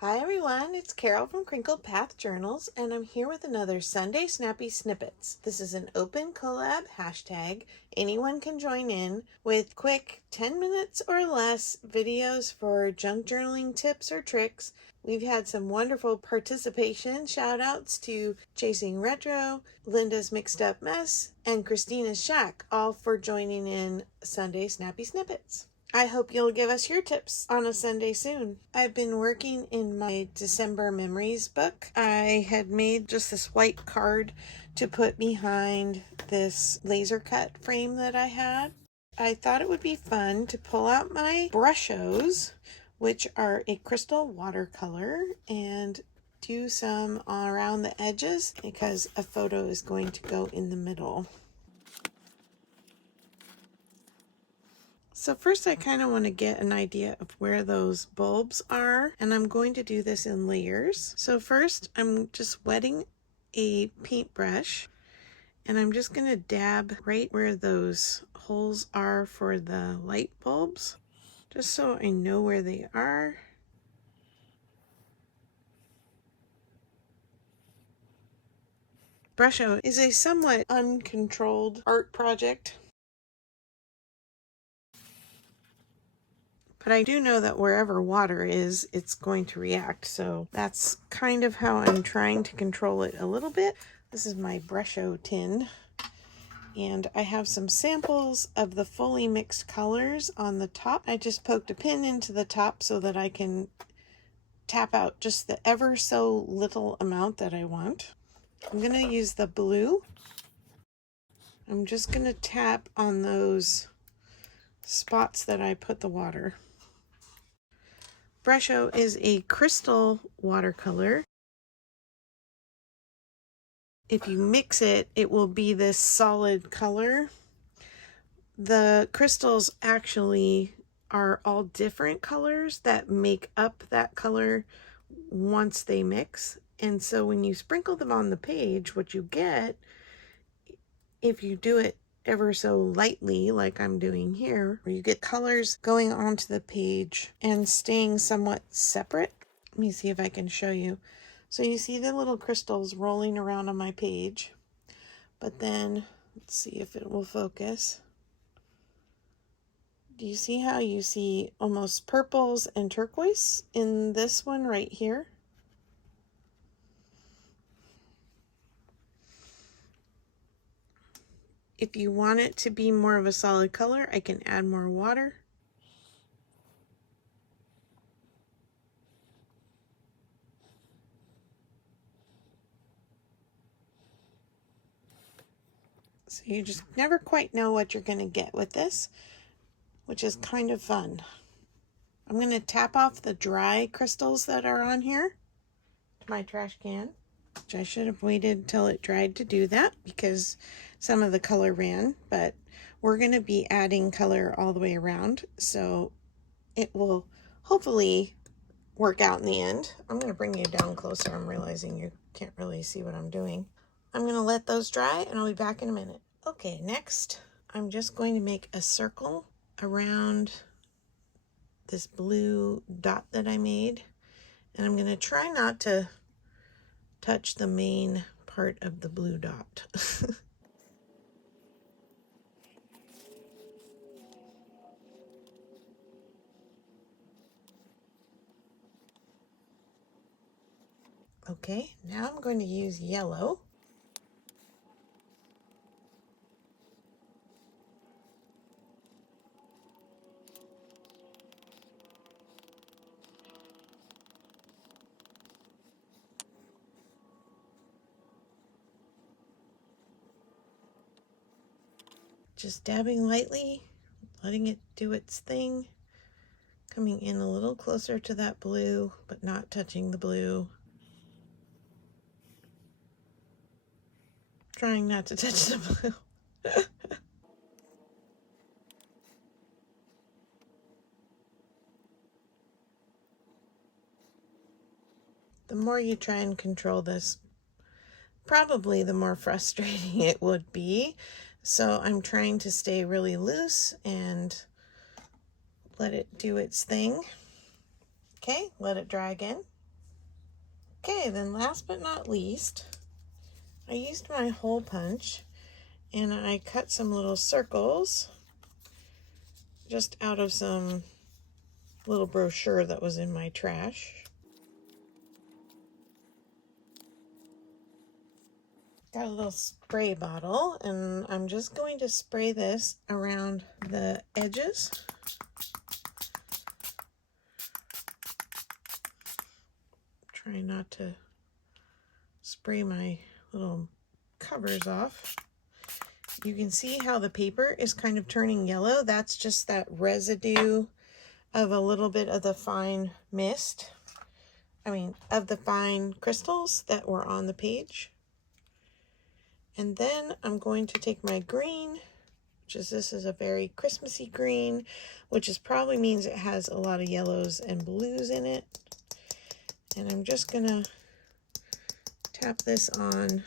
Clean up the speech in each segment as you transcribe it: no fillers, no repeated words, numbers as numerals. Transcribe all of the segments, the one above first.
Hi everyone, it's Carol from CrinkledPath Journals, and I'm here with another Sunday Snappy Snippets. This is an open collab hashtag. Anyone can join in with quick 10 minutes or less videos for junk journaling tips or tricks. We've had some wonderful participation. Shout outs to Chasing Retro, Linda's Mixed Up Mess, and Christina's Shack, all for joining in Sunday Snappy Snippets. I hope you'll give us your tips on a Sunday soon. I've been working in my December memories book. I had made just this white card to put behind this laser cut frame that I had. I thought it would be fun to pull out my Brushos, which are a crystal watercolor, and do some around the edges because a photo is going to go in the middle. So first I kind of want to get an idea of where those bulbs are, and I'm going to do this in layers. So first I'm just wetting a paintbrush, and I'm just going to dab right where those holes are for the light bulbs, just so I know where they are. Brusho is a somewhat uncontrolled art project. But I do know that wherever water is, it's going to react. So that's kind of how I'm trying to control it a little bit. This is my Brusho tin. And I have some samples of the fully mixed colors on the top. I just poked a pin into the top so that I can tap out just the ever so little amount that I want. I'm going to use the blue. I'm just going to tap on those spots that I put the water. Brusho is a crystal watercolor. If you mix it, it will be this solid color. The crystals actually are all different colors that make up that color once they mix. And so when you sprinkle them on the page, what you get, if you do it ever so lightly like I'm doing here, where you get colors going onto the page and staying somewhat separate. Let me see if I can show you. So you see the little crystals rolling around on my page, but then let's see if it will focus. Do you see how you see almost purples and turquoise in this one right here? If you want it to be more of a solid color, I can add more water. So you just never quite know what you're going to get with this, which is kind of fun. I'm going to tap off the dry crystals that are on here to my trash can, which I should have waited till it dried to do that because some of the color ran, but we're going to be adding color all the way around, so it will hopefully work out in the end. I'm going to bring you down closer. I'm realizing you can't really see what I'm doing. I'm going to let those dry and I'll be back in a minute. Okay, next I'm just going to make a circle around this blue dot that I made, and I'm going to try not to touch the main part of the blue dot. Okay, now I'm going to use yellow. Just dabbing lightly, letting it do its thing, coming in a little closer to that blue, but not touching the blue. Trying not to touch the blue. The more you try and control this, probably the more frustrating it would be. So I'm trying to stay really loose and let it do its thing. Okay, let it dry again. Okay, then last but not least, I used my hole punch and I cut some little circles just out of some little brochure that was in my trash. Got a little spray bottle, and I'm just going to spray this around the edges. Try not to spray my little covers off. You can see how the paper is kind of turning yellow. That's just that residue of a little bit of the fine mist. Of the fine crystals that were on the page. And then I'm going to take my green, this is a very Christmassy green, which probably means it has a lot of yellows and blues in it. And I'm just gonna tap this on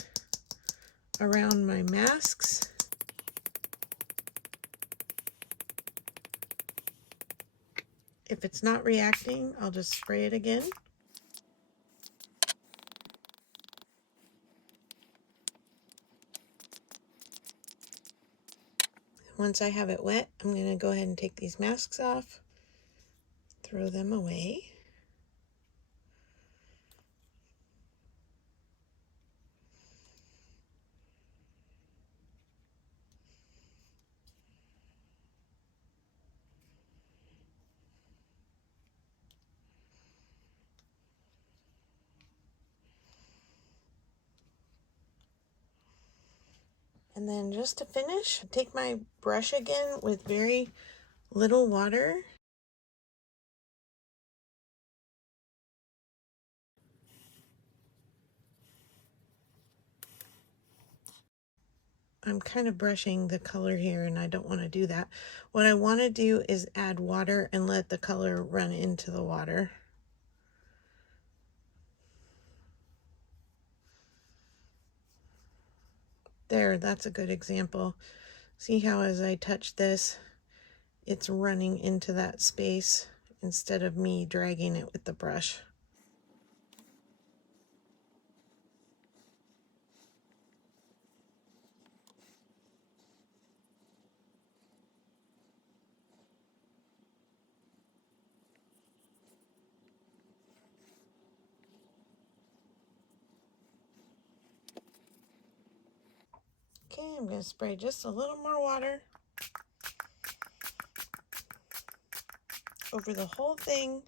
around my masks. If it's not reacting, I'll just spray it again. Once I have it wet, I'm going to go ahead and take these masks off, throw them away. And then just to finish, take my brush again with very little water. I'm kind of brushing the color here and I don't want to do that. What I want to do is add water and let the color run into the water. There, that's a good example. See how as I touch this, it's running into that space instead of me dragging it with the brush. Okay, I'm going to spray just a little more water over the whole thing.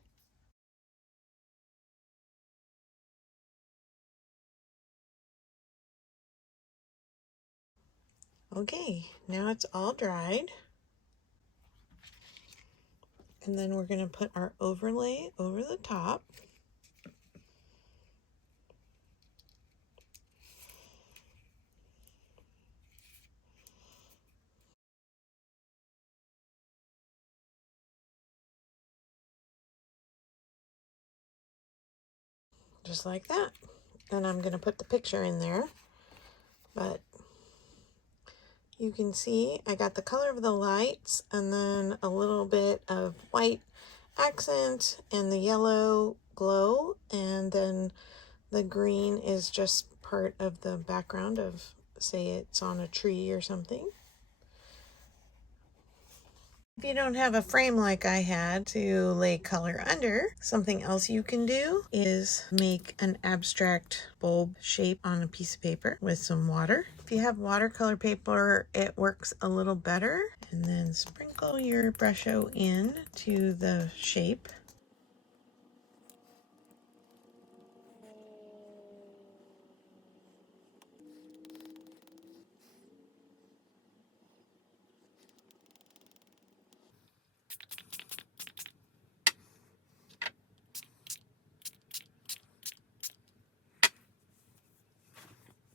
Okay, now it's all dried. And then we're going to put our overlay over the top. Just like that. And I'm going to put the picture in there. But you can see I got the color of the lights and then a little bit of white accent and the yellow glow, and then the green is just part of the background of, say it's on a tree or something. If you don't have a frame like I had to lay color under, something else you can do is make an abstract bulb shape on a piece of paper with some water. If you have watercolor paper, it works a little better. And then sprinkle your Brusho in to the shape.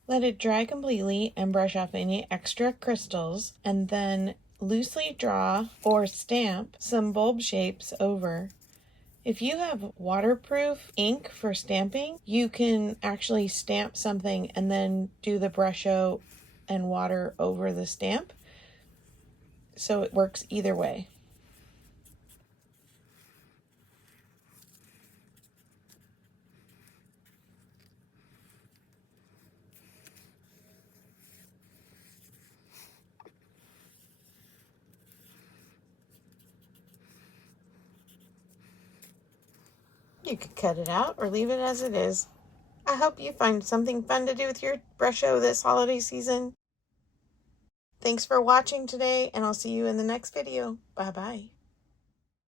Let it dry completely and brush off any extra crystals, and then loosely draw or stamp some bulb shapes over. If you have waterproof ink for stamping, you can actually stamp something and then do the Brusho and water over the stamp. So it works either way. You could cut it out or leave it as it is. I hope you find something fun to do with your Brusho this holiday season. Thanks for watching today, and I'll see you in the next video. Bye-bye.